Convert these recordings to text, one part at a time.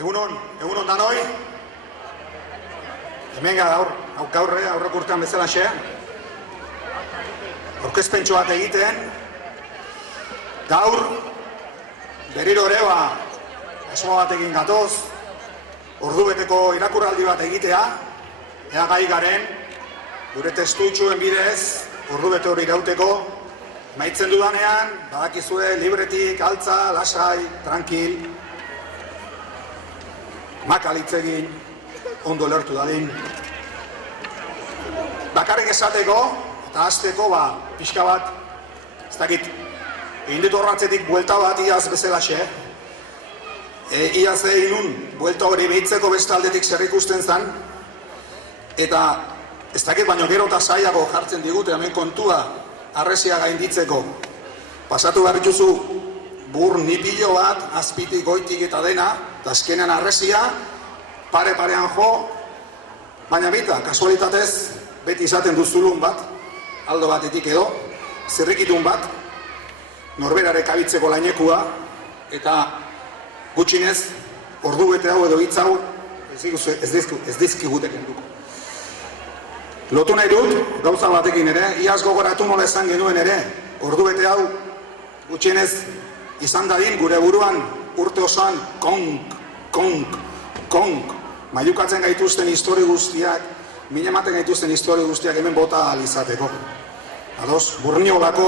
Egunon danoi. Hemen aurrek urtean bezala xe. Aurkezpentsu bat egiten. Gaur, berriro ere, asmo batekin gatoz, ordubeteko irakurraldi bat egitea, ea gai garen, gure testuitxuen bidez, ordubete hori irauteko, maitzen dudanean, badakizue, libretik, altza, lasai, tranquil, makalitzegin, ondo lertu dadin. Bakarrik esateko, eta hasteko, pixka bat, ez dakit, egin dut horratzetik buelta bat iaz bezalaxe, iaz egin nun, buelta hori behitzeko beste aldetik zer ikusten zan, eta ez dakit baino gero eta zailago jartzen digute, hemen kontua harresia gainditzeko. Pasatu behar dituzu bur nipilo bat, azpitik, goitik eta dena, eta azkenean harresia, pare-parean jo, baina bita, kasualitatez, beti izaten duzulun bat, aldo batetik edo, zirrikitun bat, norberare kabitzeko lainekua, eta gutxinez, ordubete hau edo hitz hau, ez dizkigutek enduko. Lotu nahi dut, gauza batekin ere, iaz gogoratu nola esan genuen ere, ordubete hau, gutxinez, izan dadin gure buruan urte osoan konk, maiukatzen gaituzten histori guztiak, minematen gaituzten histori guztiak hemen bota alizateko. Ados, burniolako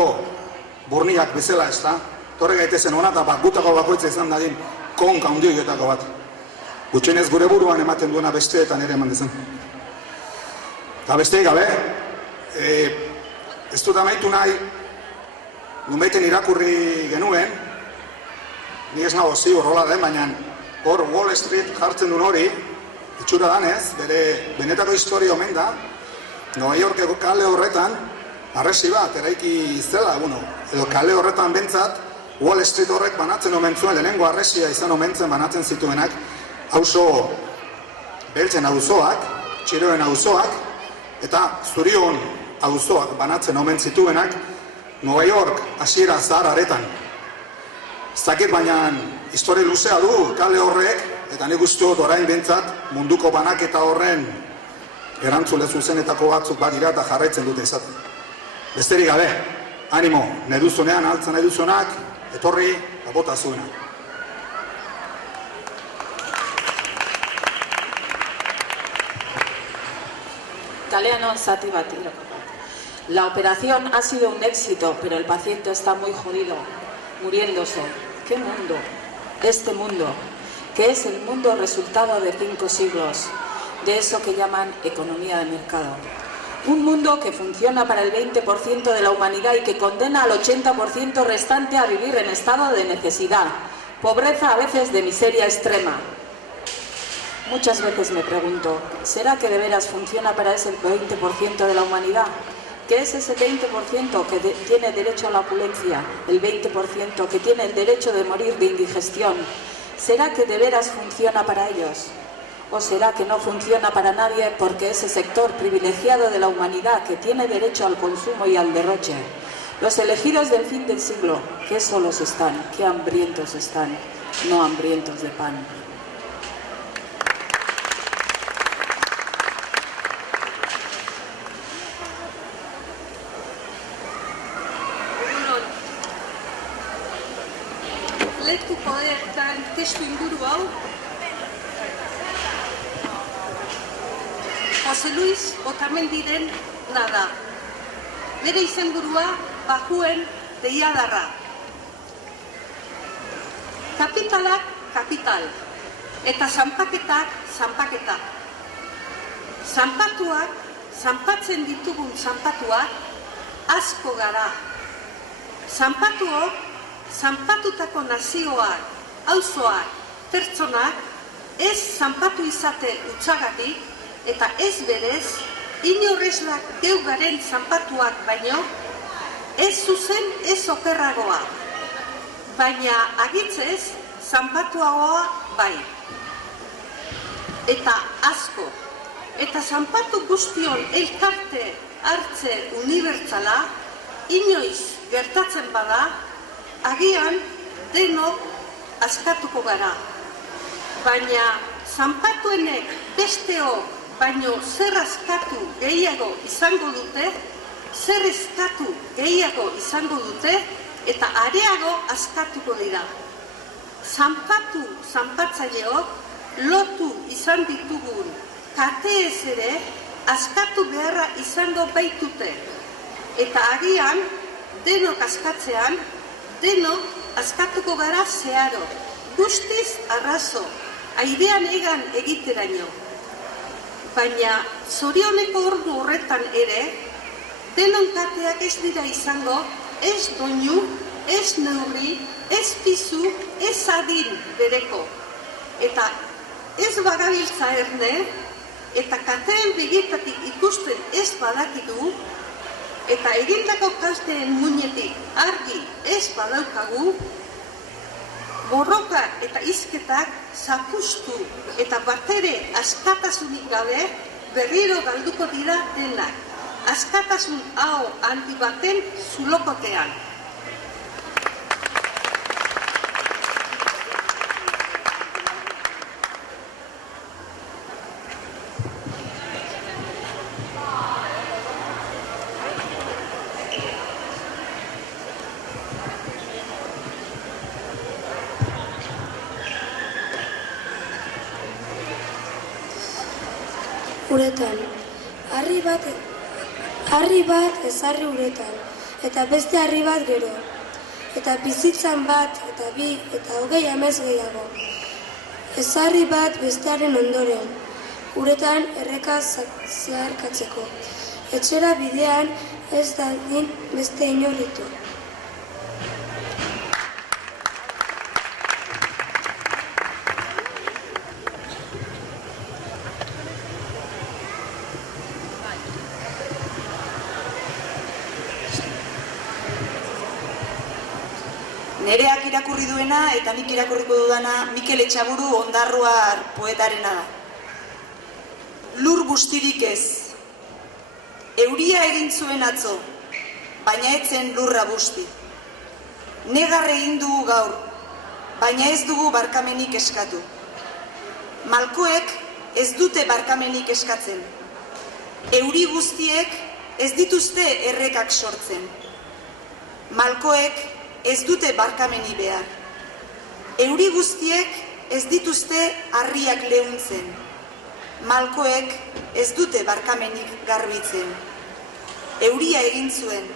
burniak bezala ez da, torre gaitezen hona eta gutako bakoitza izan dadin konk handioietako bat. Gutxinez gure buruan ematen duena besteetan ere eman dezen. Eta besteik gabe, ez dut amaitu nahi, nunbaiten irakurri genuen, ni ez nago ziur hola den, baina hor Wall Street jartzen duen hori, itxura danez, bere benetako historia omen da, Nova Yorkeko kale horretan, arresi bat, eraiki zela, edo kale horretan bentsat, Wall Street horrek banatzen omen zuen, lehenengo arresia izan omentzen banatzen zituenak, auzo beltzen auzoak, txiroen auzoak, eta Zurion auzoak banatzen omen zituenak, Nova York hasiera zahar aretan. Zakit baina histori luzea du kale horrek, eta nik uste dut orain bentsat munduko banaketa horren erantzule zuzenetako batzuk badira eta jarraitzen dute izaten. Besterik gabe, animo, nahi duzunean, altzan nahi duzunak, etorri, bota zuena. Italiano zati bat irakurri. La operación ha sido un éxito, pero el paciente está muy jodido, muriéndose. ¿Qué mundo? Este mundo, que es el mundo resultado de 5 siglos, de eso que llaman economía de mercado. Un mundo que funciona para el 20% de la humanidad y que condena al 80% restante a vivir en estado de necesidad, pobreza a veces de miseria extrema. Muchas veces me pregunto, ¿será que de veras funciona para ese 20% de la humanidad? ¿Qué es ese 20% que tiene derecho a la opulencia? El 20% que tiene el derecho de morir de indigestión. ¿Será que de veras funciona para ellos? ¿O será que no funciona para nadie porque ese sector privilegiado de la humanidad que tiene derecho al consumo y al derroche? Los elegidos del fin del siglo, qué solos están, qué hambrientos están, no hambrientos de pan. Lekuko ertan testu inguru hau, Jose Luis Otamendiren nada. Bere izenburua Bajuen deiadarra. Kapitalak kapital, eta zanpaketak zanpaketa. Zanpatuak, zanpatzen ditugun zanpatuak, asko gara. Zanpatuok, zanpatutako nazioak, auzoak, pertsonak, ez zanpatu izate utzagatik, eta ez berez, inorrezlak geugaren zanpatuak baino, ez zuzen ez okerragoa, baina agitzez zanpatuagoa bai. Eta asko, eta zanpatu guztion elkarte hartze unibertsala, inoiz gertatzen bada, agian denok askatuko gara. baina zanpatuenek besteok baino zer askatu gehiago izango dute, zer eskatu gehiago izango dute, eta areago askatuko dira. Zanpatzaileok lotu izan ditugun kateez ere askatu beharra izango baitute. Eta agian, denok askatzean, denok askatuko gara zeharo, guztiz arrazo, airean egan egiteraino. Baina zorioneko ordu horretan ere, denon kateak ez dira izango, ez doinu, ez neurri, ez pizu, ez adin bereko. Eta ez bagabiltza erne, eta kateen begitatik ikusten ez badakigu, eta egindako kalteen muinetik argi ez badaukagu, borroka eta hizketak zapustu eta batere askatasunik gabe berriro galduko dira denak. Askatasun hau handi baten zulokotean. Uretan, harri bat ezarri uretan, eta beste harri bat gero, eta bizitzan bat, eta bi, eta 20 amez gehiago. Ezarri bat bestearen ondoren, uretan erreka zeharkatzeko. Etxera bidean ez dadin beste inoritu. Nereak irakurri duena eta nik irakurriko dudana Mikel Etxaburu Ondarroar poetarena da. Lur bustirik ez. Euria egin zuen atzo, baina etzen lurra busti. Negar egin dugu gaur, baina ez dugu barkamenik eskatu. Malkoek ez dute barkamenik eskatzen. Euri guztiek ez dituzte errekak sortzen. Malkoek ez dute barkameni behar. Euri guztiek ez dituzte harriak leuntzen. Malkoek ez dute barkamenik garbitzen. Euria egin zuen,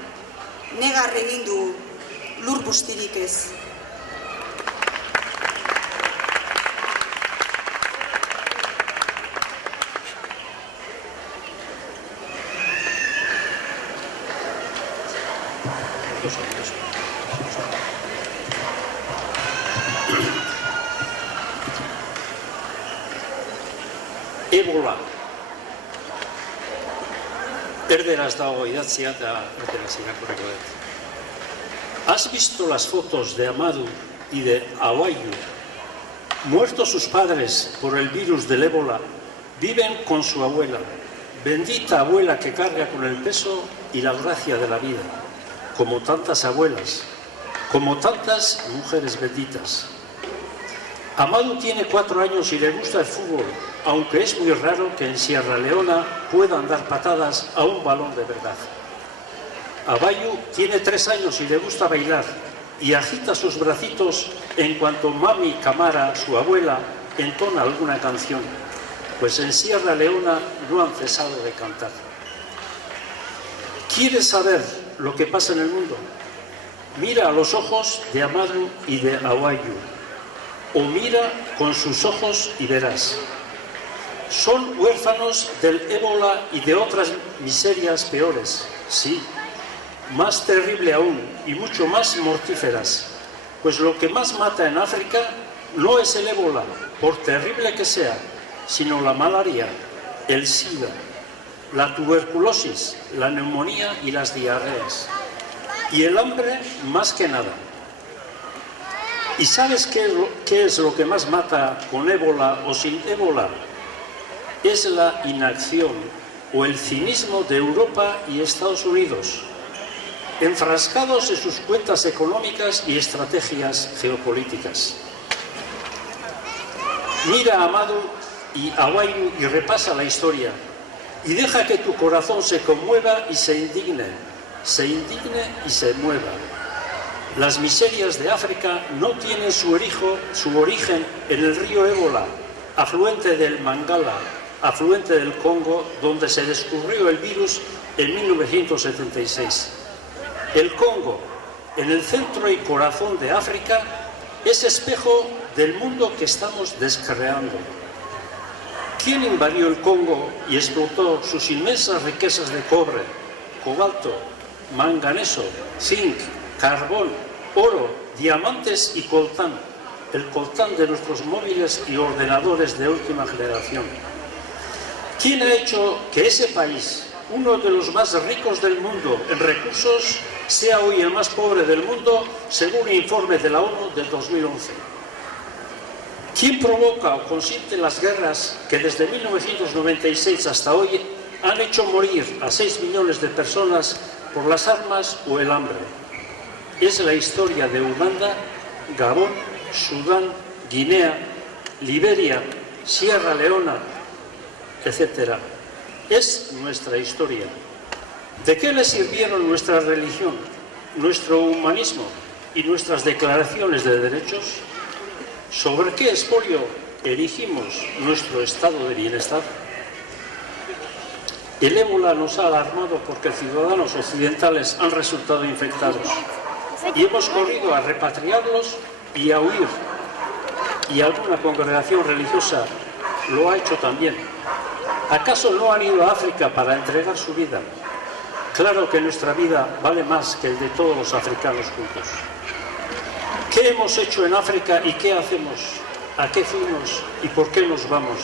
negar egin dugu, lur bustirik ez. Ebola. Erderaz dago idatzia eta erderaz irakurriko dut. ¿Has visto las fotos de Amadu y de Awayu? Muertos sus padres por el virus del ébola, viven con su abuela. Bendita abuela que carga con el peso y la gracia de la vida, como tantas abuelas, como tantas mujeres benditas. Amadu tiene 4 años y le gusta el fútbol, aunque es muy raro que en Sierra Leona puedan dar patadas a un balón de verdad. Awayu tiene 3 años y le gusta bailar y agita sus bracitos en cuanto Mami Camara, su abuela, entona alguna canción, pues en Sierra Leona no han cesado de cantar. ¿Quieres saber lo que pasa en el mundo? Mira a los ojos de Amadu y de Awayu, o mira con sus ojos y verás. Son huérfanos del ébola y de otras miserias peores, sí, más terrible aún y mucho más mortíferas, pues lo que más mata en África no es el ébola, por terrible que sea, sino la malaria, el sida, la tuberculosis, la neumonía y las diarreas, y el hambre más que nada. ¿Y sabes qué es lo que más mata con ébola o sin ébola? Es la inacción o el cinismo de Europa y Estados Unidos, enfrascados en sus cuentas económicas y estrategias geopolíticas. Mira a Amadou y a Wayuu y repasa la historia. Y deja que tu corazón se conmueva y se indigne y se mueva. Las miserias de África no tienen su origen en el río Ébola, afluente del Mangala, afluente del Congo, donde se descubrió el virus en 1976. El Congo, en el centro y corazón de África, es espejo del mundo que estamos descreando. ¿Quién invadió el Congo y explotó sus inmensas riquezas de cobre, cobalto, manganeso, zinc, carbón, oro, diamantes y coltán? El coltán de nuestros móviles y ordenadores de última generación. ¿Quién ha hecho que ese país, uno de los más ricos del mundo en recursos, sea hoy el más pobre del mundo, según un informe de la ONU del 2011? ¿Quién provoca o consiente las guerras que desde 1996 hasta hoy han hecho morir a 6 millones de personas por las armas o el hambre? Es la historia de Uganda, Gabón, Sudán, Guinea, Liberia, Sierra Leona, etc. Es nuestra historia. ¿De qué le sirvieron nuestra religión, nuestro humanismo y nuestras declaraciones de derechos? ¿Sobre qué expolio erigimos nuestro estado de bienestar? El ébola nos ha alarmado porque ciudadanos occidentales han resultado infectados y hemos corrido a repatriarlos y a huir. Y alguna congregación religiosa lo ha hecho también. ¿Acaso no han ido a África para entregar su vida? Claro que nuestra vida vale más que el de todos los africanos juntos. ¿Qué hemos hecho en África y qué hacemos? ¿A qué fuimos y por qué nos vamos?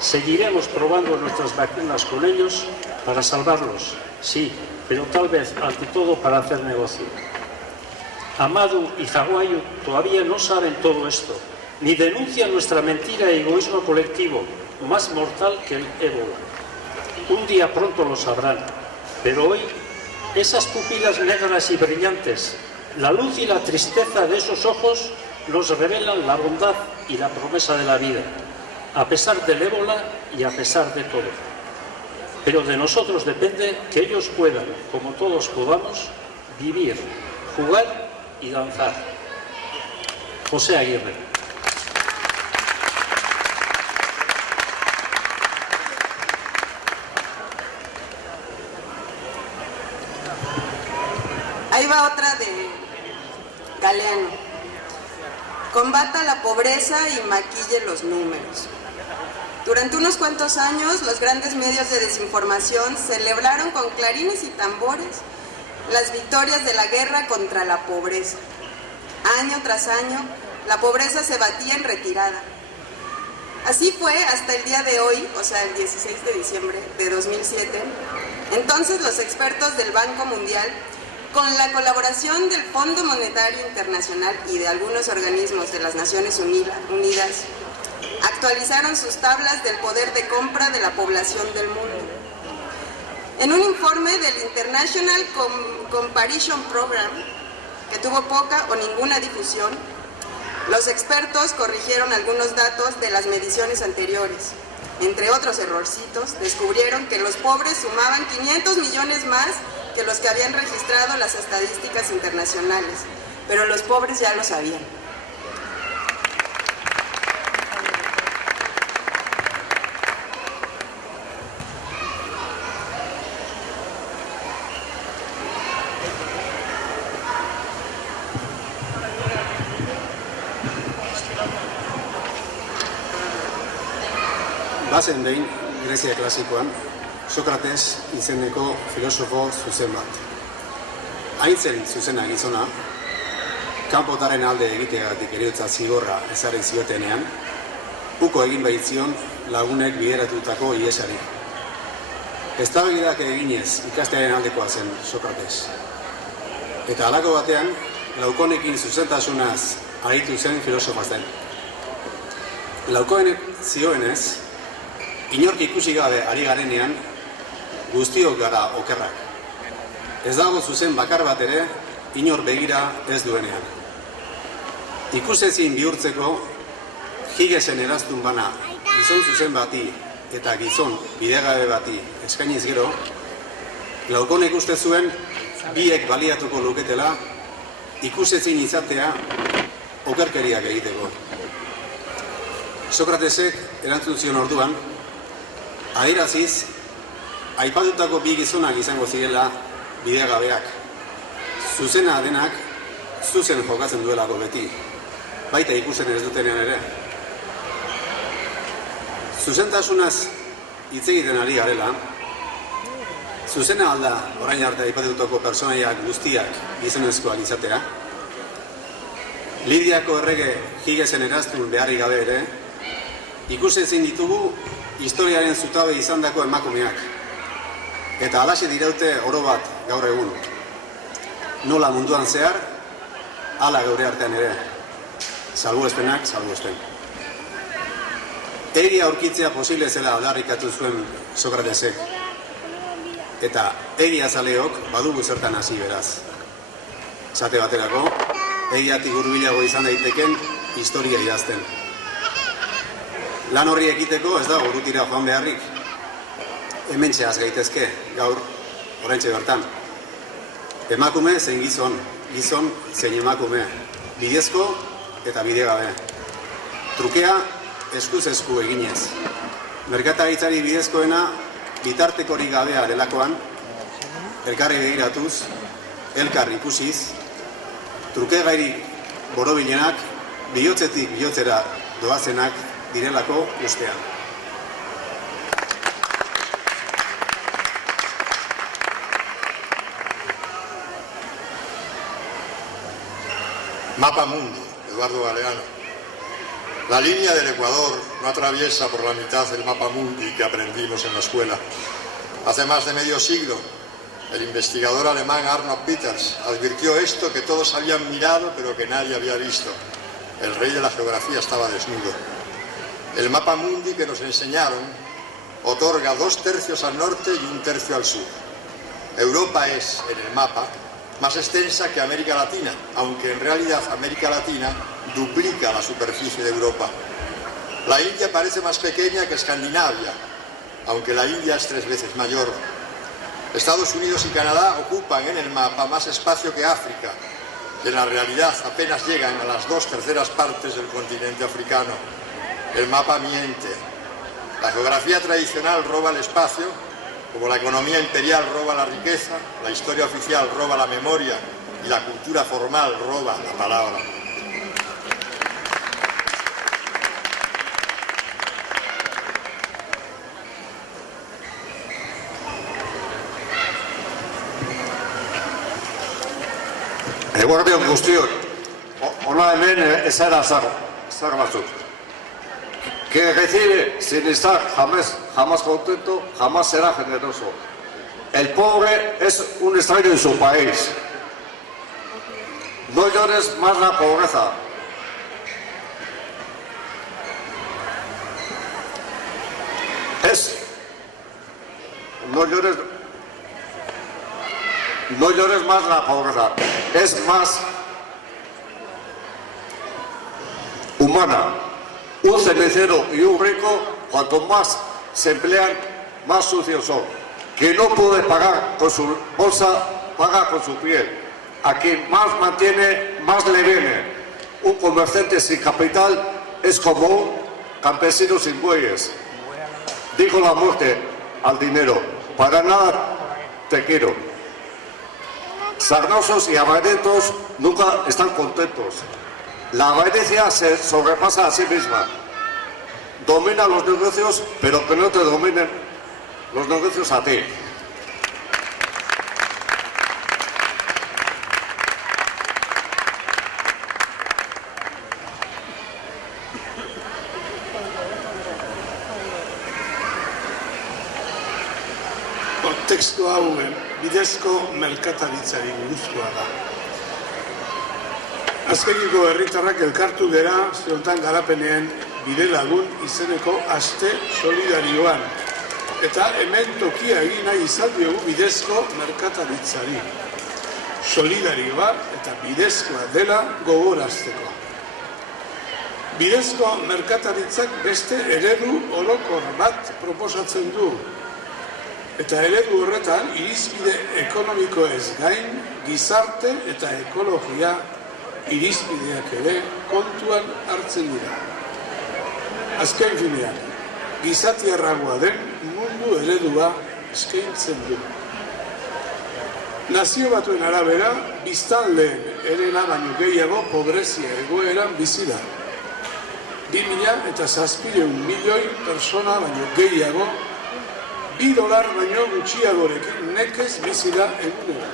¿Seguiremos probando nuestras vacunas con ellos para salvarlos? Sí, pero tal vez, ante todo, para hacer negocio. Amadou y Wayuu todavía no saben todo esto, ni denuncian nuestra mentira e egoísmo colectivo, más mortal que el ébola. Un día pronto lo sabrán, pero hoy esas pupilas negras y brillantes, la luz y la tristeza de esos ojos nos revelan la bondad y la promesa de la vida, a pesar del ébola y a pesar de todo. Pero de nosotros depende que ellos puedan, como todos podamos, vivir, jugar y danzar. José Aguirre. Ahí va otra de Galeano. Combata la pobreza y maquille los números. Durante unos cuantos años, los grandes medios de desinformación celebraron con clarines y tambores las victorias de la guerra contra la pobreza. Año tras año, la pobreza se batía en retirada. Así fue hasta el día de hoy, o sea, el 16 de diciembre de 2007. Entonces, los expertos del Banco Mundial, con la colaboración del Fondo Monetario Internacional y de algunos organismos de las Naciones Unidas, actualizaron sus tablas del poder de compra de la población del mundo. En un informe del International Comparison Program, que tuvo poca o ninguna difusión, los expertos corrigieron algunos datos de las mediciones anteriores. Entre otros errorcitos, descubrieron que los pobres sumaban 500 millones más que los que habían registrado las estadísticas internacionales, pero los pobres ya lo sabían. Bazen behin, Grezia klasikoan, Sokrates izeneko filosofo zuzen bat. Aintzen zuzena gizona, kanpotaren alde egiteagatik heriotza zigorra ezarri ziotenean, uko egin baitzion lagunek bideratutako ihesari. Eztabaidak eginez ikastearen aldekoa zen Sokrates. Eta halako batean, laukonekin zuzentasunaz aritu zen filosofa zen. Laukoenek zioenez, inork ikusi gabe ari garenean, guztiok gara okerrak. Ez dago zuzen bakar bat ere, inor begira ez duenean. Ikusezin bihurtzeko, Higesen eraztun bana gizon zuzen bati eta gizon bidegabe bati eskainiz gero, Glaukonek uste zuen biek baliatuko luketela ikusezin izatea okerkeriak egiteko. Sokratesek erantzun zion orduan, adieraziz, aipatutako bi gizonak izango zirela bidegabeak. Zuzena denak, zuzen jokatzen duelako beti, baita ikusten ez dutenean ere. Zuzentasunaz hitz egiten ari garela, zuzena alda orain arte aipatutako pertsonaiak guztiak gizonezkoak izatea, Lidiako errege Higesen eraztun beharrik gabe ere, ikusezin ditugu historiaren zutabe izandako emakumeak, eta halaxe diraute oro bat gaur egun. Nola munduan zehar, hala geure artean ere, salbuespenak, salbuespen. Egia aurkitzea posible zela aldarrikatu zuen Sokratesek, eta egia zaleok badugu zertan hasi beraz. Esate baterako, egiatik hurbilago izan daiteken historia idazten. Lan horri ekiteko ez da urrutira joan beharrik. Hementxe has gaitezke, gaur, oraintxe bertan. Emakume zein gizon, gizon zein emakume, bidezko eta bidegabe. Trukea eskuz esku eginez. Merkataritzari bidezkoena bitartekorik gabea delakoan, elkarri begiratuz, elkar ikusiz, truke gairi borobilenak, bihotzetik bihotzera doazenak direlako ustean. Mapa Mundi, Eduardo Galeano. La línea del Ecuador no atraviesa por la mitad el mapa mundi que aprendimos en la escuela. Hace más de medio siglo, el investigador alemán Arnold Peters advirtió esto que todos habían mirado pero que nadie había visto. El rey de la geografía estaba desnudo. El mapa mundi que nos enseñaron otorga 2/3 al norte y 1/3 al sur. Europa es, en el mapa, más extensa que América Latina, aunque en realidad América Latina duplica la superficie de Europa. La India parece más pequeña que Escandinavia, aunque la India es 3 veces mayor. Estados Unidos y Canadá ocupan en el mapa más espacio que África, y en la realidad apenas llegan a las 2/3 partes del continente africano. El mapa miente. La geografía tradicional roba el espacio, como la economía imperial roba la riqueza, la historia oficial roba la memoria y la cultura formal roba la palabra. Eguardion guztiok, hona hemen ezara zar batzuk. Que recibe sin estar jamás contento, jamás será generoso. El pobre es un extraño en su país. No llores más la pobreza. No llores más la pobreza. Es más humana. Un cenicero y un rico, cuanto más se emplean, más sucios son. Quien no puede pagar con su bolsa, paga con su piel. A quien más mantiene, más le viene. Un comerciante sin capital es como un campesino sin bueyes. Dijo la muerte al dinero, para nada te quiero. Sarnosos y avarientos nunca están contentos. La avaricia se sobrepasa a sí misma. Domina los negocios, pero que no te dominen los negocios a ti. Testu hau bidezko merkataritzari buruzkoa da. Azkeniko herritarrak elkartu gera ziontan garapenean bide lagun izeneko aste solidarioan. Eta hemen tokia egin nahi izan diogu bidezko merkataritzari. Solidarioa eta bidezkoa dela gogorazteko. Bidezko merkataritzak beste eredu orokor bat proposatzen du. Eta eredu horretan, irizpide ekonomikoez gain, gizarte eta ekologia irizpideak ere kontuan hartzen dira. Azken finean, gizatiarragoa den mundu eredua eskaintzen du. Nazio Batuen arabera, biztanleen erena baino gehiago pobrezia egoeran bizi da. 2.700.000 milioi persona baino gehiago, $2 baino gutxiagorekin nekez bizi da egunera.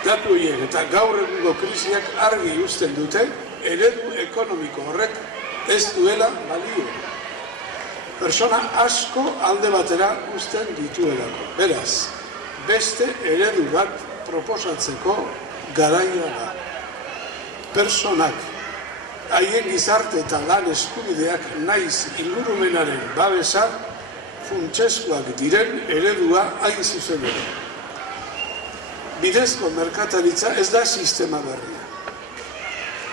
Datu horiek eta gaur egungo krisiak argi uzten dute, eredu ekonomiko horrek ez duela balio. Persona asko alde batera uzten dituelako. Beraz, beste eredu bat proposatzeko garaia da. Personak, haien gizarte eta lan eskubideak naiz ingurumenaren babesa funtsezkoak diren eredua hain zuzen ere. Bidezko merkataritza ez da sistema berria.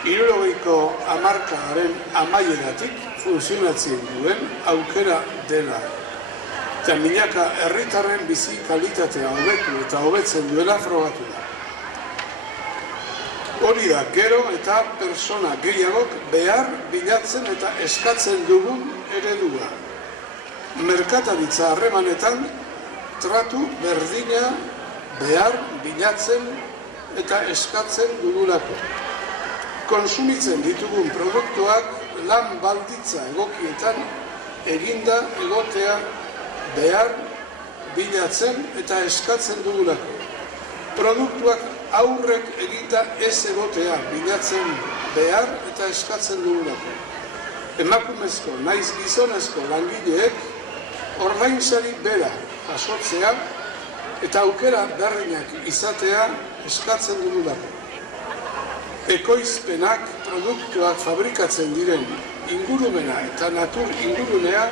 70ko hamarkadaren amaieratik funtzionatzen duen aukera dela. Eta milaka herritarren bizi kalitatea hobetu eta hobetzen duela frogatu da. Hori da gero eta persona gehiagok behar bilatzen eta eskatzen dugun eredua. Merkataritza harremanetan tratu berdina behar bilatzen eta eskatzen dugulako. Konsumitzen ditugun produktuak lan balditza egokietan eginda egotea behar bilatzen eta eskatzen dugulako. Produktuak aurrek eginda ez egotea bilatzen behar eta eskatzen dugulako. Emakumezko naiz gizonezko langileek ordainsari bera jasotzea eta aukera berdinak izatea eskatzen dugulako. Ekoizpenak produktuak fabrikatzen diren ingurumena eta natur ingurunea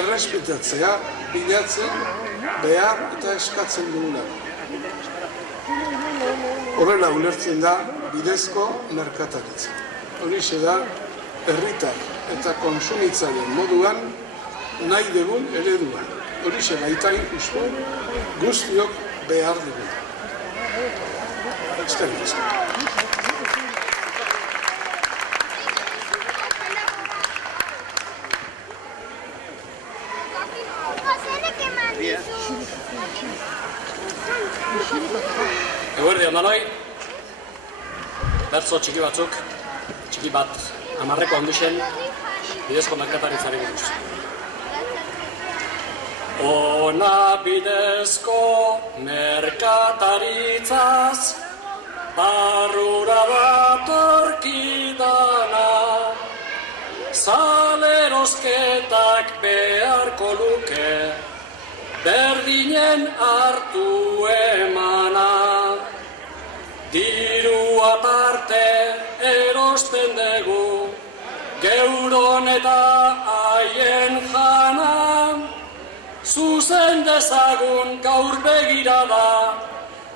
errespetatzea bilatzen behar eta eskatzen dugulako. Horrela ulertzen da bidezko merkataritza. Horixe da herritar eta konsumitzaileen moduan nahi dugun eredua. Horixe baita injustu guztiok behar dugun. Eskerrik asko. Eguerdi ondaloi, bertso txiki batzuk, txiki bat, 10ko handuxen, bidezko merkataritzari buruz. Ona bidezko merkataritzaz, barrura datorkidana, salerosketak beharko luke, berdinen hartu emana. Diru aparte erosten dugu, geuron eta haien jana, zuzen dezagun gaur begirada,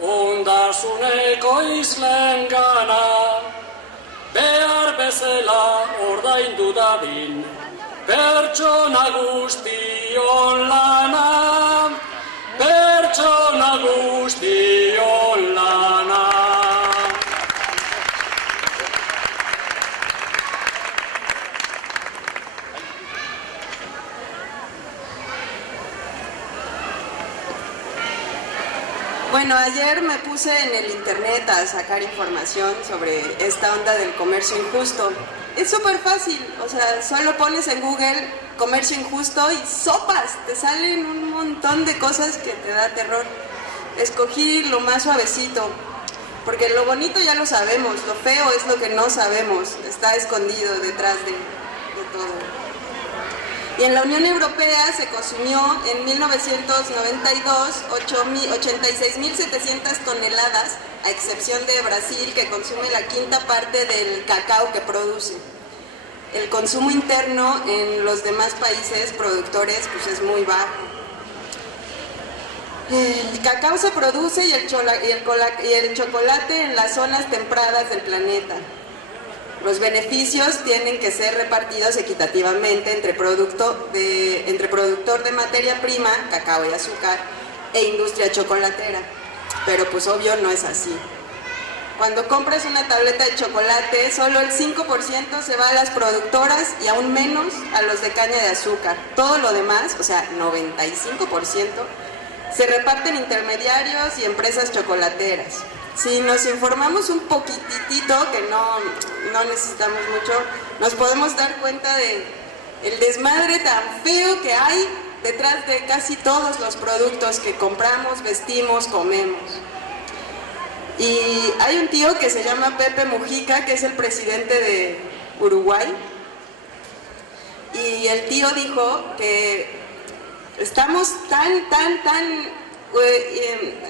ondasuneko izlen gana. Behar bezala ordaindu dadin, pertsona guztion lana, pertsona guztion lana. Bueno, ayer me puse en el internet a sacar información sobre esta onda del comercio injusto. Es súper fácil, o sea, solo pones en Google comercio injusto y sopas, te salen un montón de cosas que te da terror. Escogí lo más suavecito, porque lo bonito ya lo sabemos, lo feo es lo que no sabemos, está escondido detrás de todo. Y en la Unión Europea se consumió en 1992 86.700 toneladas, a excepción de Brasil, que consume la quinta parte del cacao que produce. El consumo interno en los demás países productores pues es muy bajo. El cacao se produce y el chocolate en las zonas templadas del planeta. Los beneficios tienen que ser repartidos equitativamente entre productor de materia prima, cacao y azúcar, e industria chocolatera. Pero pues obvio no es así. Cuando compras una tableta de chocolate, solo el 5% se va a las productoras y aún menos a los de caña de azúcar. Todo lo demás, o sea, 95%, se reparten intermediarios y empresas chocolateras. Si nos informamos un poquitito, que no necesitamos mucho, nos podemos dar cuenta de el desmadre tan feo que hay detrás de casi todos los productos que compramos, vestimos, comemos. Y hay un tío que se llama Pepe Mujica, que es el presidente de Uruguay, y el tío dijo que estamos tan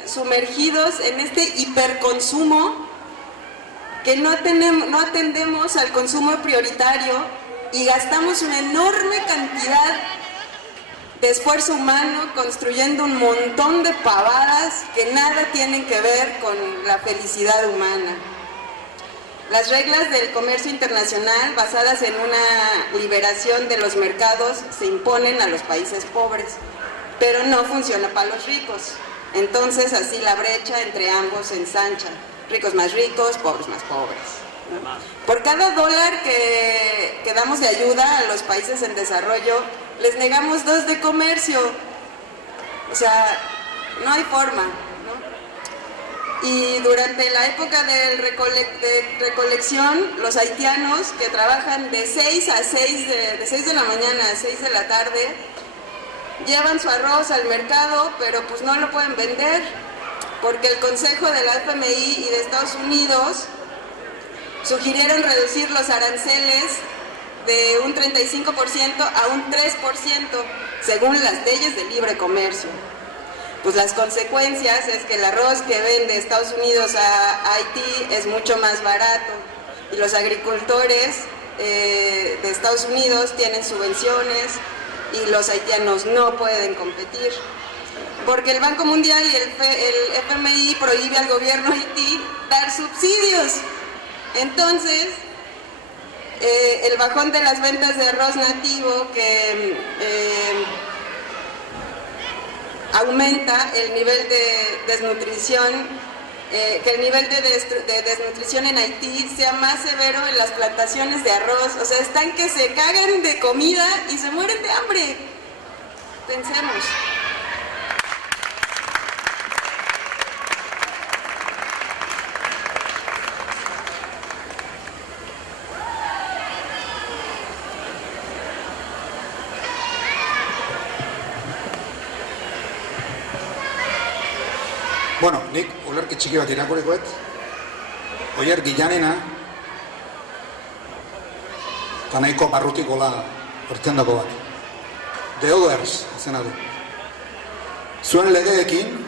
sumergidos en este hiperconsumo que no atendemos al consumo prioritario y gastamos una enorme cantidad de esfuerzo humano construyendo un montón de pavadas que nada tienen que ver con la felicidad humana. Las reglas del comercio internacional basadas en una liberación de los mercados se imponen a los países pobres, pero no funciona para los ricos. Entonces así la brecha entre ambos se ensancha, ricos más ricos, pobres más pobres. Por cada dólar que damos de ayuda a los países en desarrollo, les negamos 2 de comercio. O sea, no hay forma, ¿no? Y durante la época de recolección, los haitianos que trabajan de 6 de la mañana a 6 de la tarde, llevan su arroz al mercado, pero pues no lo pueden vender, porque el Consejo de la FMI y de Estados Unidos sugirieron reducir los aranceles de un 35% a un 3%, según las leyes de libre comercio. Pues las consecuencias es que el arroz que vende Estados Unidos a Haití es mucho más barato, y los agricultores de Estados Unidos tienen subvenciones y los haitianos no pueden competir, porque el Banco Mundial y el FMI prohíbe al gobierno haití dar subsidios. Entonces, el bajón de las ventas de arroz nativo que aumenta el nivel de desnutrición, que el nivel de desnutrición en Haití sea más severo en las plantaciones de arroz. O sea, están que se cagan de comida y se mueren de hambre. Pensemos. Bueno, nik olerki txiki bat irakurrikoet. Oier Gilanena, eta nahiko barrutikola hortendako bat. The Others, izena du. Zuen legeekin,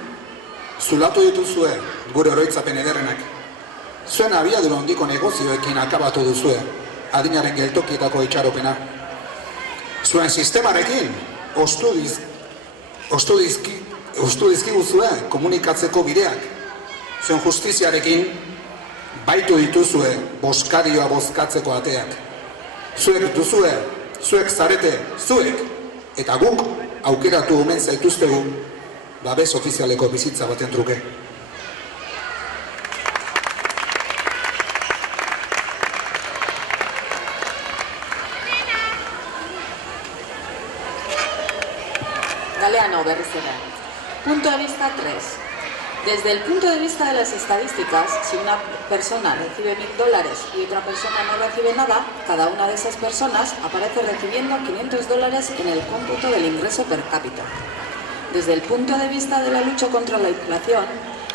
zulatu dituzue gure oroitzapen ederrenak. Zuen abiadura handiko negozioekin akabatu duzue adinaren geltokietako itxaropena. Zuen sistemarekin, ostu dizkiguzue komunikatzeko bideak. Zuen justiziarekin baitu dituzue bozkarioa bozkatzeko ateak. Zuek zarete, eta guk aukeratu omen zaituztegu babes ofizialeko bizitza baten truke. Galeano, berriz ere. Punto de vista 3. Desde el punto de vista de las estadísticas, si una persona recibe $1000 y otra persona no recibe nada, cada una de esas personas aparece recibiendo $500 en el cómputo del ingreso per cápita. Desde el punto de vista de la lucha contra la inflación,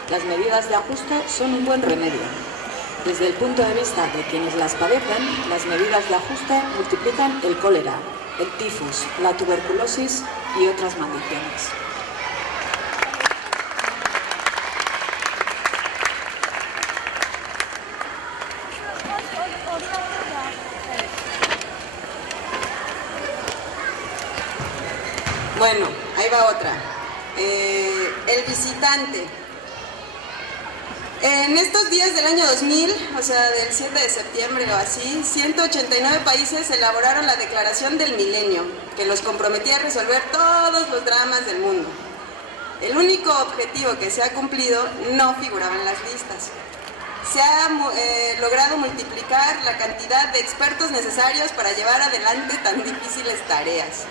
las medidas de ajuste son un buen remedio. Desde el punto de vista de quienes las padecen, las medidas de ajuste multiplican el cólera, el tifus, la tuberculosis y otras maldiciones. Bueno, ahí va otra. El visitante. En estos días del año 2000, o sea, del 7 de septiembre o así, 189 países elaboraron la Declaración del Milenio, que los comprometía a resolver todos los dramas del mundo. El único objetivo que se ha cumplido no figuraba en las listas. Se ha logrado multiplicar la cantidad de expertos necesarios para llevar adelante tan difíciles tareas.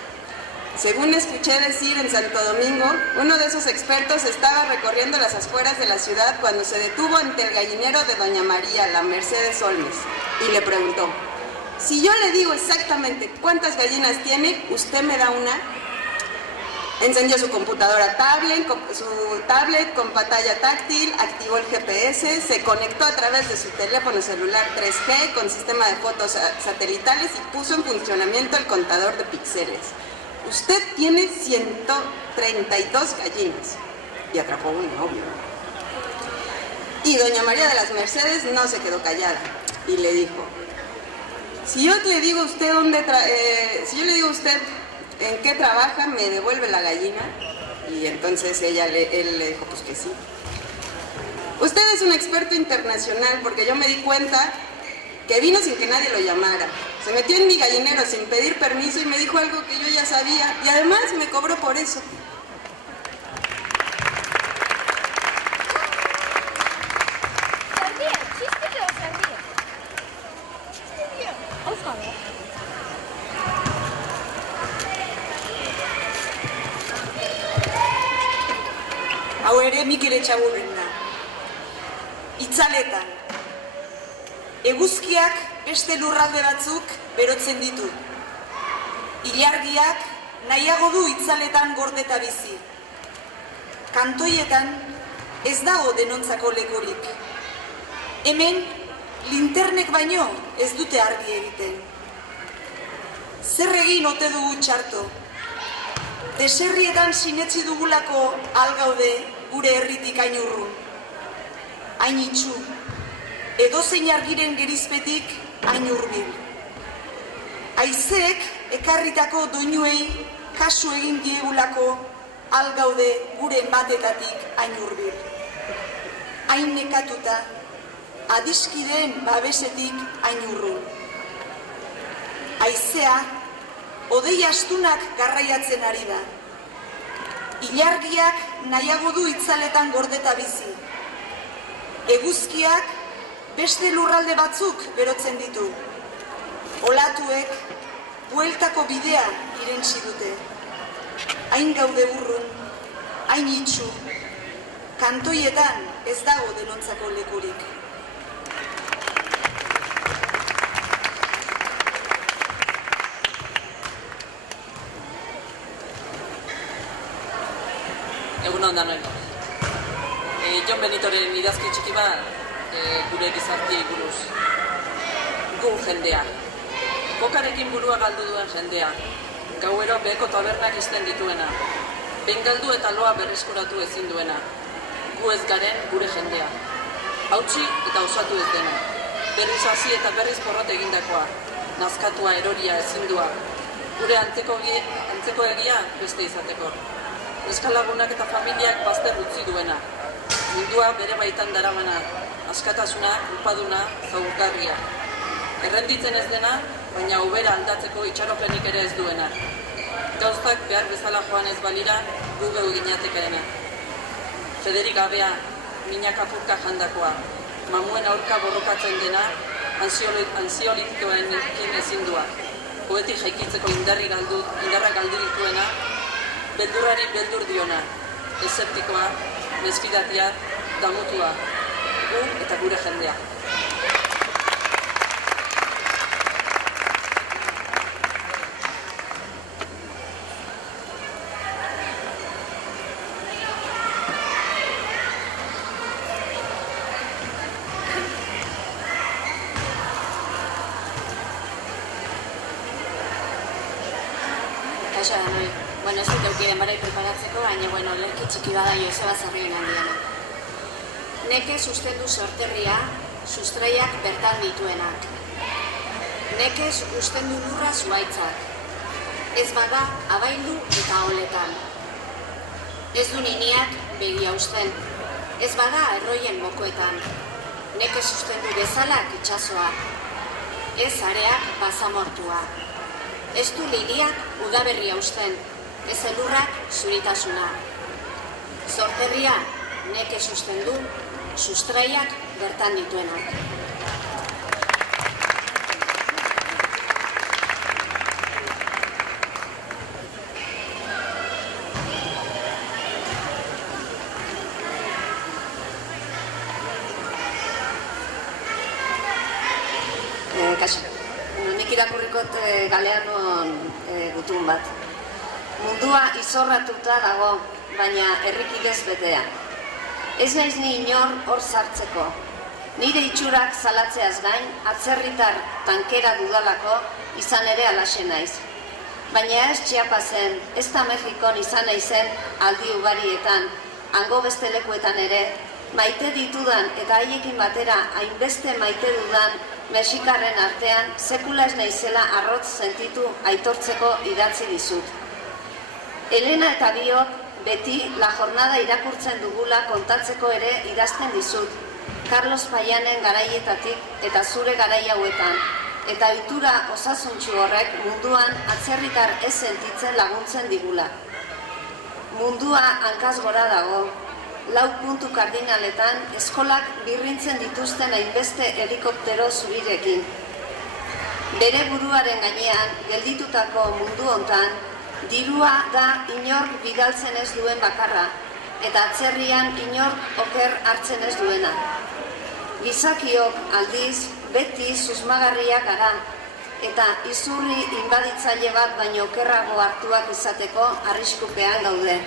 Según escuché decir en Santo Domingo, uno de esos expertos estaba recorriendo las afueras de la ciudad cuando se detuvo ante el gallinero de Doña María, la Mercedes Olmes, y le preguntó: si yo le digo exactamente cuántas gallinas tiene, ¿usted me da una? Encendió su computadora tablet con pantalla táctil, activó el GPS, se conectó a través de su teléfono celular 3G con sistema de fotos satelitales y puso en funcionamiento el contador de píxeles. Usted tiene 132 gallinas. Y atrapó un novio. Y Doña María de las Mercedes no se quedó callada y le dijo: si yo le digo a usted en qué trabaja, ¿me devuelve la gallina? Y entonces él le dijo pues que sí. Usted es un experto internacional porque yo me di cuenta que vino sin que nadie lo llamara. Se metió en mi gallinero sin pedir permiso y me dijo algo que yo ya sabía y además me cobró por eso. Hau ere Mikel Etxaburrena. Itzaletan. Eguzkiak beste lurralde batzuk berotzen ditu. Ilargiak nahiago du itzaletan gordeta bizi. Kantoietan ez dago denontzako lekurik. Hemen linternek baino ez dute argi egiten. Zer egin ote dugu txarto? Deserrietan sinetsi dugulako algaude gure herritik hain urrun. Hain itxu, edozein argiren gerizpetik hain hurbil. Haizeek ekarritako doinuei kasu egin diegulako algaude gure batetatik hain hurbil. Hain nekatuta, adiskideen babesetik hain urrun. Haizea, hodei astunak garraiatzen ari da. Ilargiak nahiago du itzaletan gordeta bizi. Eguzkiak beste lurralde batzuk berotzen ditu. Olatuek bueltako bidea irentsi dute. Hain gaude urrun, hain itxu, kantoietan ez dago denontzako lekurik. Egun hon danoi. Jon Benitoren idazki txiki bat gure gizartiei buruz. Gu jendea. Kokarekin burua galdu duen jendea. Gauero beheko tabernak izten dituena. Ben galdu eta loa berreskuratu ezin duena. Gu ez garen gure jendea. Hautsi eta osatu ez dena. Berriz hasi eta berriz porrot egindakoa. Nazkatua, eroria, ezindua. Gure antzeko egia beste izateko. Eskalagunak eta familiak bazter utzi duena. Mundua bere baitan daramana, askatasuna, kulpaduna, zaurgarria. Errenditzen ez dena, baina ubera aldatzeko itxaropenik ere ez duena. Gauztak behar bezala joan ez balira, gu geu ginatekeena. Federik Abea, minak apurka jandakoa. Mamuen aurka borrokatzen dena, ansiolitikoen ezindua. Poetik jaikitzeko indarra galdu dituena, beldurrari beldur diona, eszeptikoa, mesfidatia, damutua, gu eta gure jendea. Kaixo da, noi. Ez dut eukiden barai preparatzeko, baina lerki txiki bada Joseba Zarrien handiena. Neke sustendu sorterria, sustraiak bertan dituenak. Nekez ustendu lurra zuaitzak. Ez bada abaildu eta oletan. Ez du niniak begia usten. Ez bada erroien mokoetan, neke sustendu bezalak itxasoa, ez areak basamortua. Ez du liriak udaberria usten, ez elurrak zuritasuna. Zorterria neke sustendu, sustraiak bertan dituenak. Kaixo, nik irakurrikot Galeanon gutun bat. Mundua izorratuta dago, baina herrikidez betea. Ez naiz ni inor hor sartzeko. Nire itxurak salatzeaz gain, atzerritar tankera dudalako izan ere alaxe naiz. Baina ez Chiapasen, ez da Mexikon izan naizen aldi ugarietan, hango beste lekuetan ere, maite ditudan eta haiekin batera hainbeste maite dudan mexikarren artean sekula ez naizela arrotz sentitu aitortzeko idatzi dizut. Elena eta biok beti La Jornada irakurtzen dugula kontatzeko ere idazten dizut, Carlos Payanen garaietatik eta zure garai hauetan, eta ohitura osasuntsu horrek munduan atzerritar ez sentitzen laguntzen digula. Mundua hankaz gora dago, 4 puntu kardinaletan eskolak birrintzen dituzten hainbeste helikoptero zurirekin. Bere buruaren gainean gelditutako mundu hontan, dirua da inork bidaltzen ez duen bakarra, eta atzerrian inork oker hartzen ez duena. Gizakiok aldiz beti susmagarriak gara, eta izurri inbaditzaile bat baino okerrago hartuak izateko arriskupean gaude.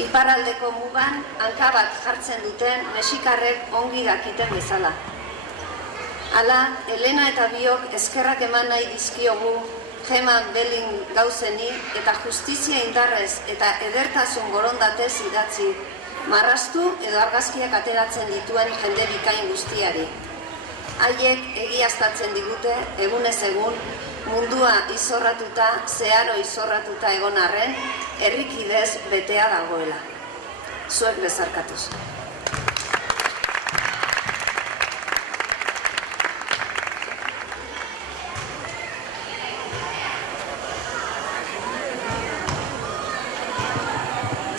Iparraldeko mugan hanka bat jartzen duten mexikarrek ongi dakiten bezala. Hala, Elena eta biok eskerrak eman nahi dizkiogu Gemma Bellingauseni eta justizia indarrez eta edertasun borondatez idatzi, marraztu edo argazkiak ateratzen dituen jende bikain guztiari. Haiek egiaztatzen digute, egunez egun, mundua izorratuta, zeharo izorratuta egon arren, herrikidez betea dagoela. Zuek bezarkatuz.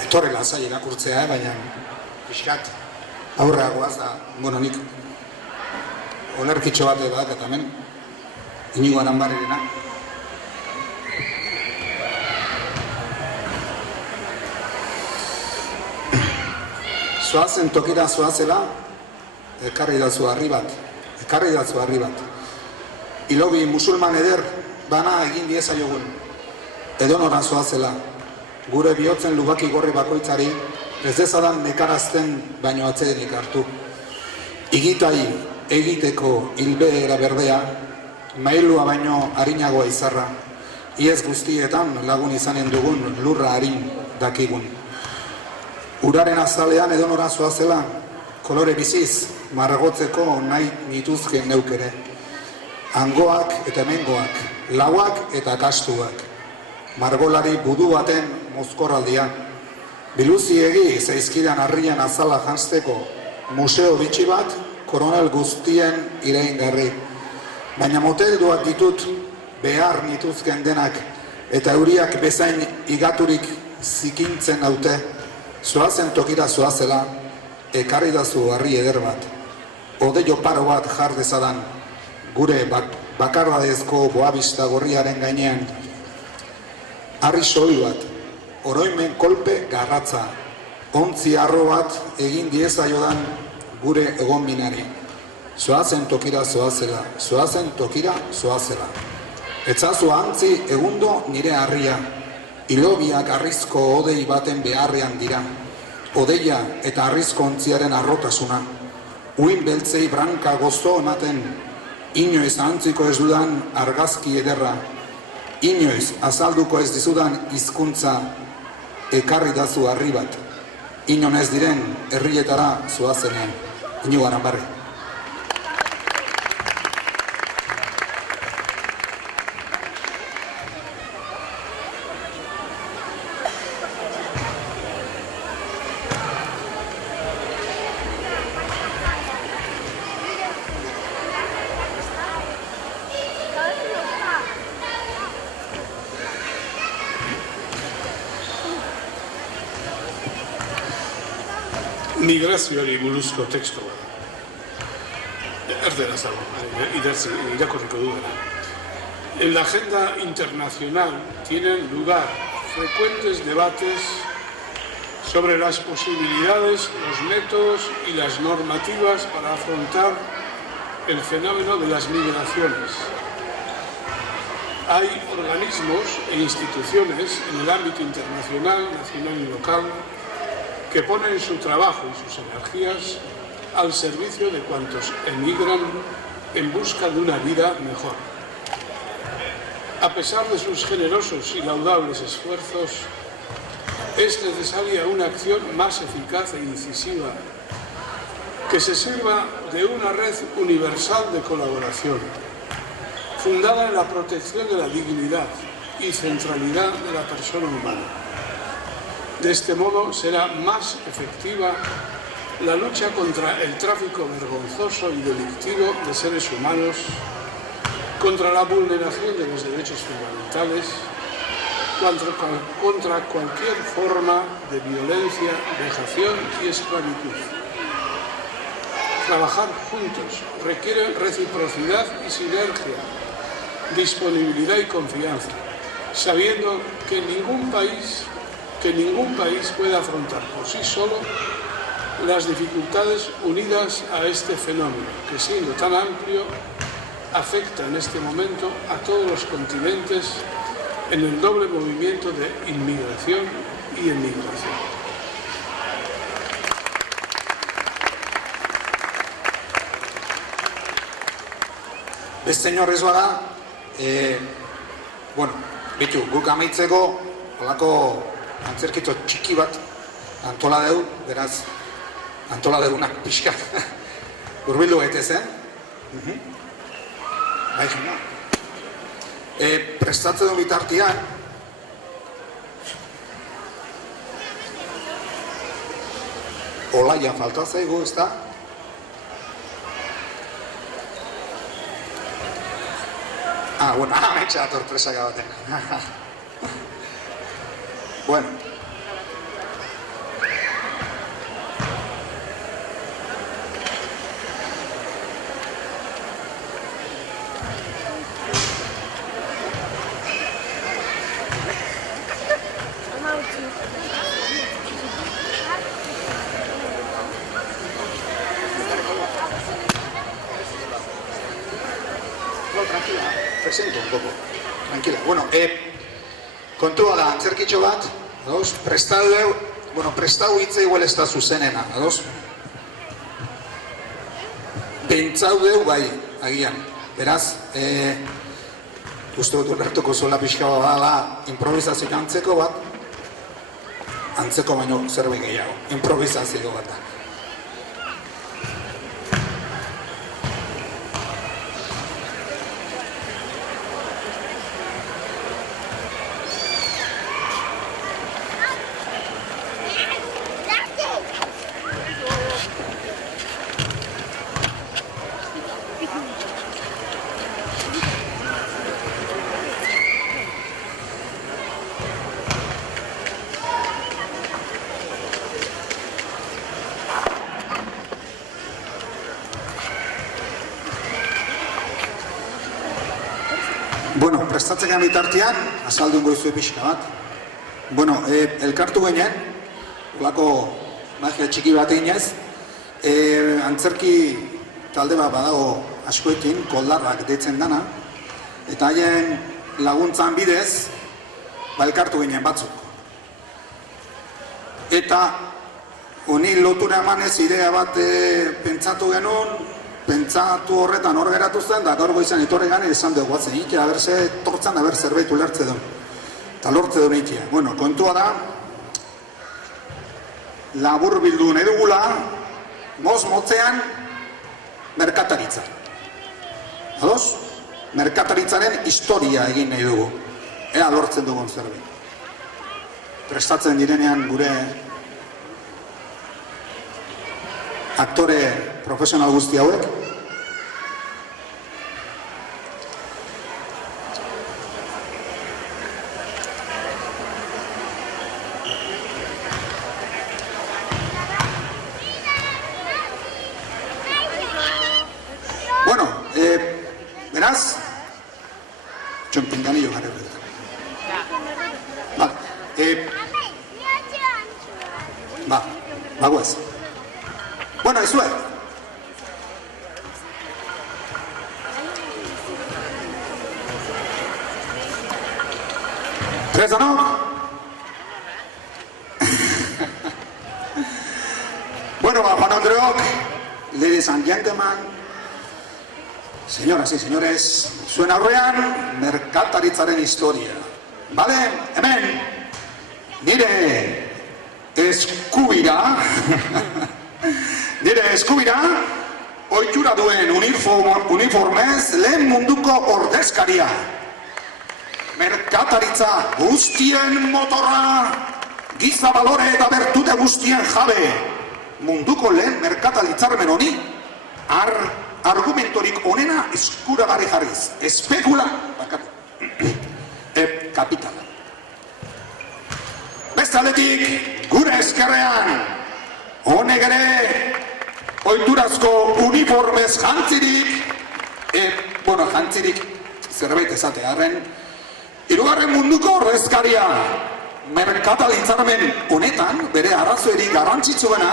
Etorre lasai irakurtzea, baina pixkat aurreagoaz da, nik olerkitxo bate bat eta hemen, Inigo Aranbarrerena. Zoazen tokira zoazela, ekarri dazu harri bat. Ilobi musulman eder, bana egin dieza jogun. Edonora zoazela, gure bihotzen lubaki gorri bakoitzari, ez dezadan nekarazten baino atzedenik hartu. Igitai egiteko hilbeera berdea, mailua baino harinagoa izarra, iez guztietan lagun izanen dugun lurra harin dakigun. Uraren azalean edonora zoazela, kolore biziz, margotzeko nahi nituzken neukere. Hangoak eta hemengoak, lauak eta kastuak. Margolari budu baten mozkorraldia. Biluziegi zaizkidan harrian azala janzteko museo bitxi bat, koronel guztien iraingarri. Baina motelduak ditut behar nituzken denak, eta euriak bezain igaturik zikintzen naute. Zoazen tokira zoazela, ekarri dazu harri eder bat. Odeio paro bat jar dezadan, gure bakardadezko boabista gorriaren gainean. Harri soil bat, oroimen kolpe garratza, ontzi arro bat egin diezaiodan gure egonbinari. Zoazen tokira zoazela, zoazen tokira zoazela. Etzazu antzi egundo nire harria, ilobiak arrizko odei baten beharrean dira. Odeia eta arrizko ontziaren arrotasuna. Uin beltzei branka gozo ematen, inoiz antziko ez dudan argazki ederra. Inoiz azalduko ez dizudan hizkuntza ekarri dazu harri bat. Inon ez diren herrietara zoazenean. Inigo Aranbarri. migrazioari buruzko tekstu bat. Erderaz dago, irakurriko dudara. En la agenda internacional tienen lugar frecuentes debates sobre las posibilidades, los métodos y las normativas para afrontar el fenómeno de las migraciones. Hay organismos e instituciones en el ámbito internacional, nacional y local que ponen su trabajo y sus energías al servicio de cuantos emigran en busca de una vida mejor. A pesar de sus generosos y laudables esfuerzos, es necesaria una acción más eficaz e incisiva que se sirva de una red universal de colaboración, fundada en la protección de la dignidad y centralidad de la persona humana. De este modo será más efectiva la lucha contra el tráfico vergonzoso y delictivo de seres humanos, contra la vulneración de los derechos fundamentales, contra cualquier forma de violencia, vejación y esclavitud. Trabajar juntos requiere reciprocidad y sinergia, disponibilidad y confianza, sabiendo que ningún país puede afrontar por sí solo las dificultades unidas a este fenómeno, que siendo tan amplio, afecta en este momento a todos los continentes en el doble movimiento de inmigración y emigración. Beste inorrez bada, bitu, guk amaitzeko holako antzerkito txiki bat antola dugu, beraz, antola dugunak pixka. Urbildu gaitezen. Bai, jena. Prestatzen du bitartian, Olaia falta zaigu, ez da? Ametxe dator presaka baten. Bueno. Presento un poco, tranquila. Bueno, kontua da, antzerkitxo bat, ados? Prestau hitza igual ez da zuzenena, ados? Pentsau deu bai, agian. Beraz, uste dut ulertuko zuela pixka badala improvisazio antzeko bat, antzeko baino zerbait gehiago, improvisazio bat da. Bueno, prestatzen bitartean, azaldungo izu pixka bat. Bueno, elkartu ginen, olako magia txiki bat eginez, antzerki talde bat badago askoekin, koldarrak deitzen dana, eta haien laguntzan bidez, elkartu ginen batzuk. Eta, honi lotura emanez idea bat pentsatu genuen, pentsatu horretan hor geratu zen, da gaur goizan etorri gane esan dugu batzen ikia, berze tortzan, zerbait ulertze duen. Eta lortze duen ikia. Bueno, kontua da, labur bildu nahi dugula, motzean, merkataritza. Ados? Merkataritzaren historia egin nahi dugu. Ea lortzen dugun zerbait. Prestatzen direnean gure aktore profesional guzti hauek. Bagoaz. Bueno, ezue. Prest danok? Bueno, Juan Andreok, ladies and gentlemen, señoras y señores, zuen aurrean merkataritzaren historia. Bale, hemen, nire eskubira, ohitura duen uniformez lehen munduko ordezkaria. Merkataritza guztien motorra, giza balore eta bertute guztien jabe. Munduko lehen merkataritzarmen honi, argumentorik onena eskuragarri jarriz. Kapitala. Beste aldetik, gure eskerrean, honek ere, ohiturazko uniformez jantzirik, zerbait esate harren, hirugarren munduko ordezkaria, merkataritzarmen honetan, bere arrazoerik garrantzitsuena,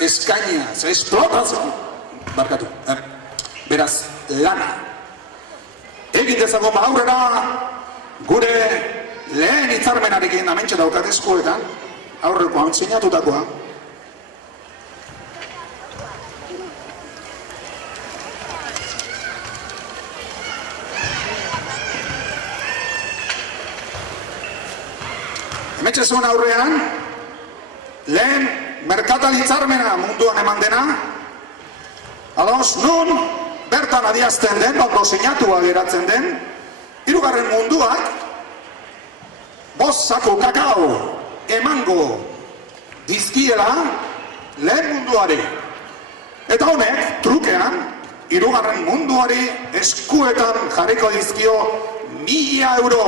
eskainiaz, esplotazio, beraz, lana. Egin dezagun aurrera, gure lehen hitzarmenarekin amentxe daukat eskuetan, aurrekoan sinatutakoa. Amentxe zuen aurrean, lehen merkataritzarmena munduan eman dena, ados, nun bertan adiazten den, ondo sinatua geratzen den, hirugarren munduak, 5 sako kakao emango dizkiela lehen munduari. Eta honek, trukean, hirugarren munduari eskuetan jarriko dizkio 1.000 euro.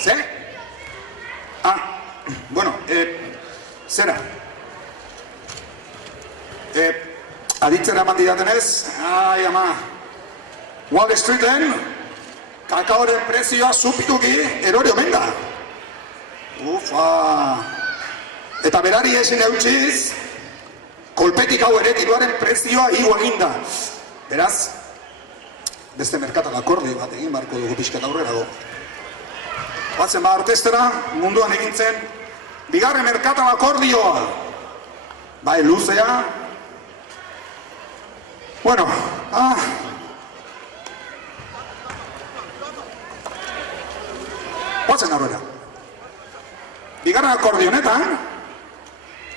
Ze? Zera. Aditzera eman didatenez, ama, Wall Streeten, kakaoren prezioa zupituki erori omen da. Ufa! Eta berari ezin eutxiz, kolpetik hau ere diruaren prezioa igo egin da. Beraz, beste merkatak akorde bat egin barko dugu pixkat aurrera go. Batzen orkestera, munduan egintzen, bigarren merkatak akordioa. Bai, luzea. Bueno, batzen aurrera. Bigarren akordionetan,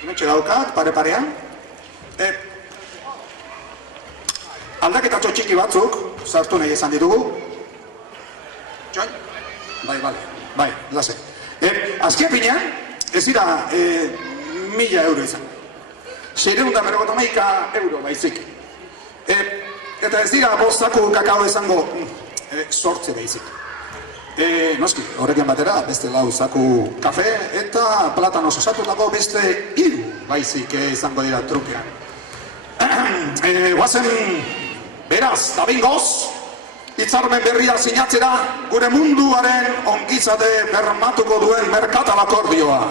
hementxe daukat, pare-parean, aldaketatxo txiki batzuk, sartu nahi esan ditugu. Txoin? Bai, lase. Azken finean, ez dira 1.000 euro izan. 651 euro baizik. Eta ez dira 5 sako kakao izango 8 baizik. Noski, horrekin batera, beste 4 sako kafe eta platanoz osatutako beste 3 baizik izango dira trukean. Guazen, beraz, tabingoz, hitzarmen berria sinatzera gure munduaren ongizate bermatuko duen merkatal akordioa.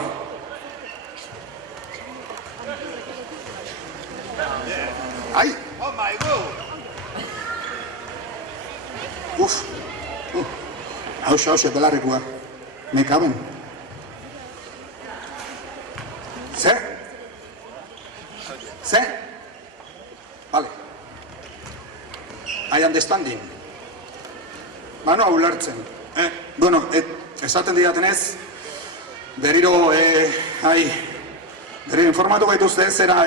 Ai! Hauxe, belarrikua. Me caben. ¿Se? Vale. I understanding. Mano hau lertzen. Bueno, esaten didatenez, berriro informatu gaituzte, zera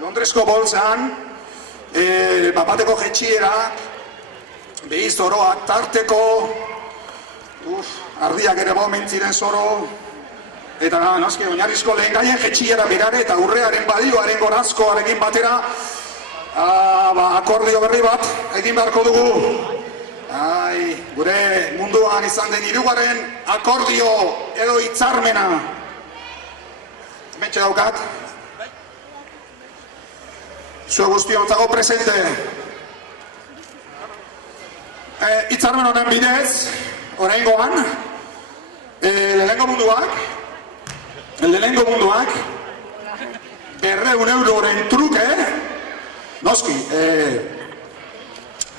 Londresko bolsan, bapateko jetxiera, behi zoroak tarteko, ardiak ere bomentziren zoro, eta noski, oinarrizko lehen gaien jetxiera berare eta urrearen balioaren gorazkoarekin batera, akordio berri bat, egin beharko dugu. Gure munduan izan den hirugarren akordio edo hitzarmena. Hementxe daukat. Zue guztionzago presente. Hitzarmen honen bidez, oraingoan, lehenengo munduak, 200 euroren truke, noski,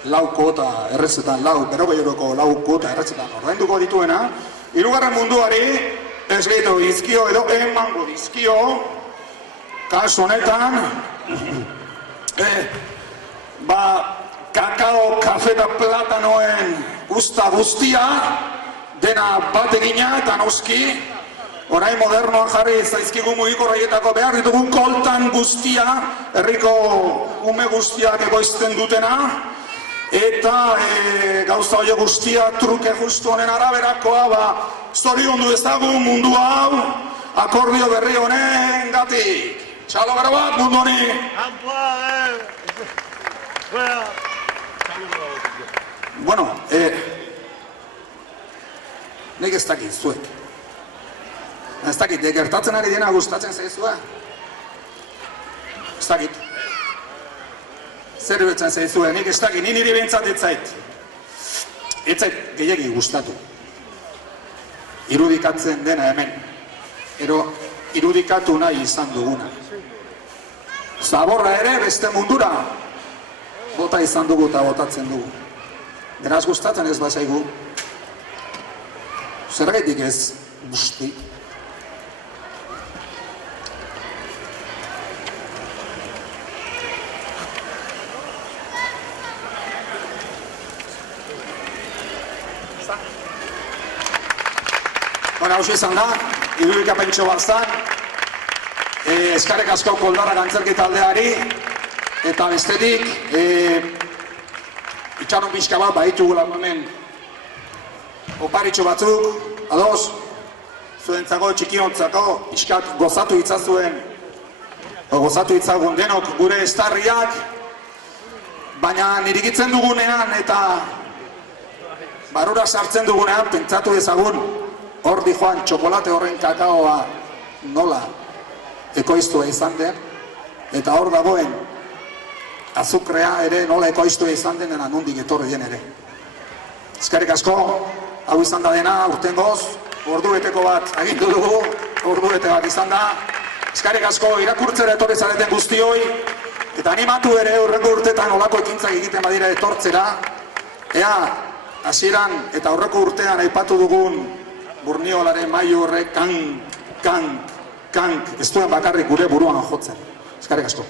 lau kuota errezetan, berrogei lau kuota errezetan ordainduko dituena, hirugarren munduari ez gehiago dizkio edo emango dizkio, kasu honetan, kakao, kafe eta platanoen usta guztia, dena bat egina eta noski, orain modernoan jarri zaizkigu mugikorraietako behar ditugun koltan guztia, herriko ume guztiak egoizten dutena, eta gauza hori guztia truke justu honen araberakoa, zoriondu ezagun mundu hau, akordio berri honen gatik. Txalo gara bat mundu honi! Bueno, nik ez dakit zuek. Ez dakit, gertatzen ari dena gustatzen zaizua. Ez dakit. Zer betzen zaizua, nik ez dakit, niri behintzat ez zait. Ez zait gehiagi gustatu. Irudikatzen dena hemen. Ero irudikatu nahi izan duguna. Zaborra ere beste mundura bota izan dugu eta botatzen dugu. Beraz gustatzen ez bazaigu. Zergaitik ez guzti. Bueno, hausia izan da, irudikapentxo bat zan, eskarek asko Koldarra Antzerki taldeari, eta bestetik, itxaron pixka bat, baitugula hemen oparitxo batzuk, ados, zuentzako, txikiontzako, pixkat gozatu itzazuen, gozatu itzagun denok gure estarriak, baina nirikitzen dugunean eta barura sartzen dugunean, pentsatu ezagun, hor di joan txokolate horren kakaoa nola ekoiztua izan den, eta hor dagoen azukrea ere nola ekoiztua izan den, dena nondik etorri den ere. Eskerrik asko, hau izan da dena, urtengoz, ordubeteko bat agindu dugu, ordubete bat izan da. Eskerrik asko, irakurtzera etorri zareten guztioi, eta animatu ere urrengo urtetan olako ekintzak egiten badira etortzera, ea, hasieran eta aurreko urtean aipatu dugun Burniolaren mailu horrek kank, ez duen bakarrik gure buruan jotzen. Eskerrik asko.